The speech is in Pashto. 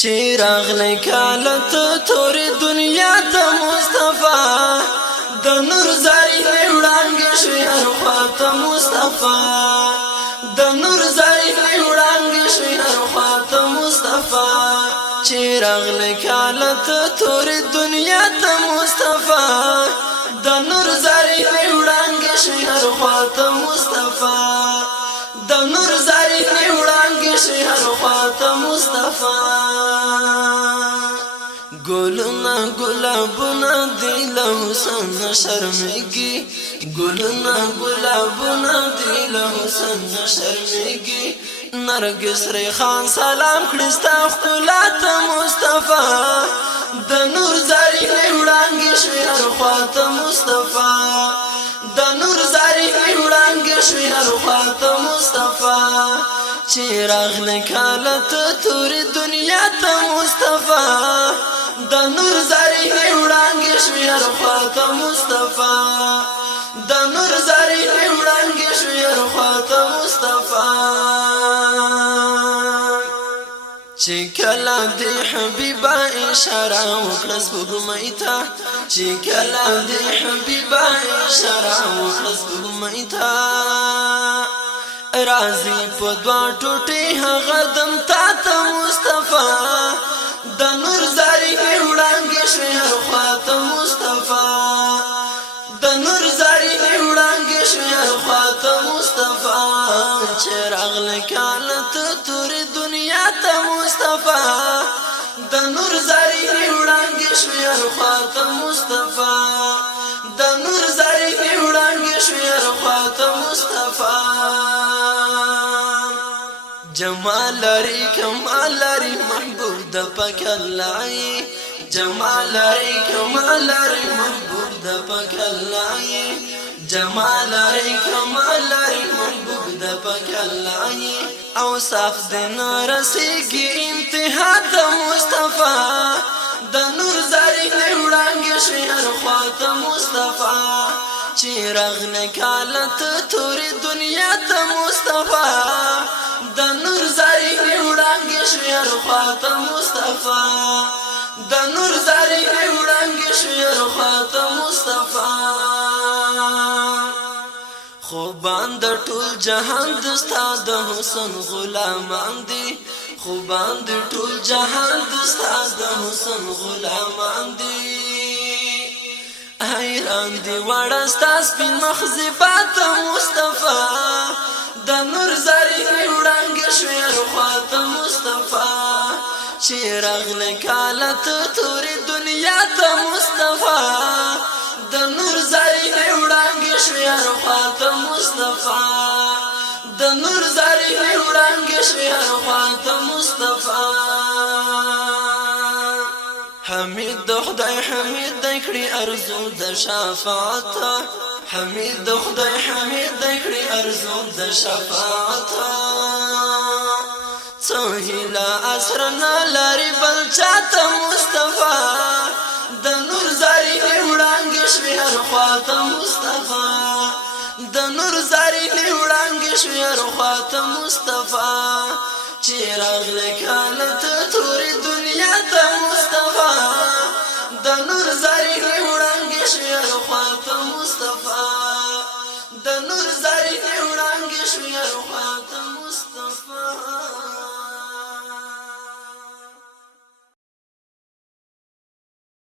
چراغ لکالت توری دنیا تا مصطفی د نور زاری نیوڑانگ شوی هر خوات مصطفی د نور زاری نیوڑانگ شوی هر خوات مصطفی چراغ لکالت توری دنیا تا مصطفی د نور زاری نیوڑانگ شوی هر خوات مصطفی د نور زاری نیوڑانگ شوی هر خوات مصطفی گلنا گلابنا دیل حسن شرمگی گلنا گلابنا دیل حسن شرمگی نرگس ریخان سلام کړستا خلات مصطفی د نور زاری نیوڑانگ شوی هر خوات مصطفی د نور زاری نیوڑانگ شوی هر خوات مصطفی چراغ لکالت توری دنیا تا مصطفی د نور زاری نیوڑانگ شوی هر خوات مصطفی د نور زاری نیوڑانگ شوی هر خوات مصطفی چې کله دی حبیبا اشاره وکړس بګمیتا چې کله دی حبیبا اشاره وکړس بګمیتا رازی په دوا ټوټي هغه دم تا مصطفی د نور زاری نیوڑانگ شوی هر خوات مصطفی د نور زاری نیوڑانگ شوی هر خوات مصطفی چراغ لکالت توری دنیا تا مصطفی د نور زاری نیوڑانگ شوی هر خوات مصطفی د نور زاری نیوڑانگ شوی هر خوات مصطفی جمال لري کمال لري محبوب د پاک الله جمال لري کمال لري محبوب د پاک الله جمال لري کمال لري محبوب د پاک الله او صف د نارسیږي انتها د مصطفی د نور زاری نیوڑانگ شوی هر خوات مصطفی چراغ لکالت توری دنیا تا مصطفی د نور زاری نیوڑانگ شوی هر خوات مصطفی د نور زاری نیوڑانگ شوی هر خوات مصطفی خوبان د ټول جهان دستا د حسن غلامان دي خوبان د ټول جهان دستا د حسن غلامان دي حیران دی وړستا سپین مخزبات مصطفی د نور زاری نیوڑانگ شوی هر خوات مصطفی چراغ لکالت توری دنیا تا مصطفی د نور زاری نیوڑانگ شوی هر خوات مصطفی د نور زاری نیوڑانگ شوی هر خوات مصطفی حمید د خدای حمید د کړي ارزو د شفاعت حمید د خدای حمید د کړي ارزو د شفاعت څوهلا اسرنا لري بل چاته مصطفی د نور زاری نیوڑانگ شوی هر خوات مصطفی د نور زاری نیوڑانگ شوی هر خوات مصطفی چراغ لکالت توری دنیا تا مصطفی د نور زاری نیوڑانگ شوی هر خوات مصطفی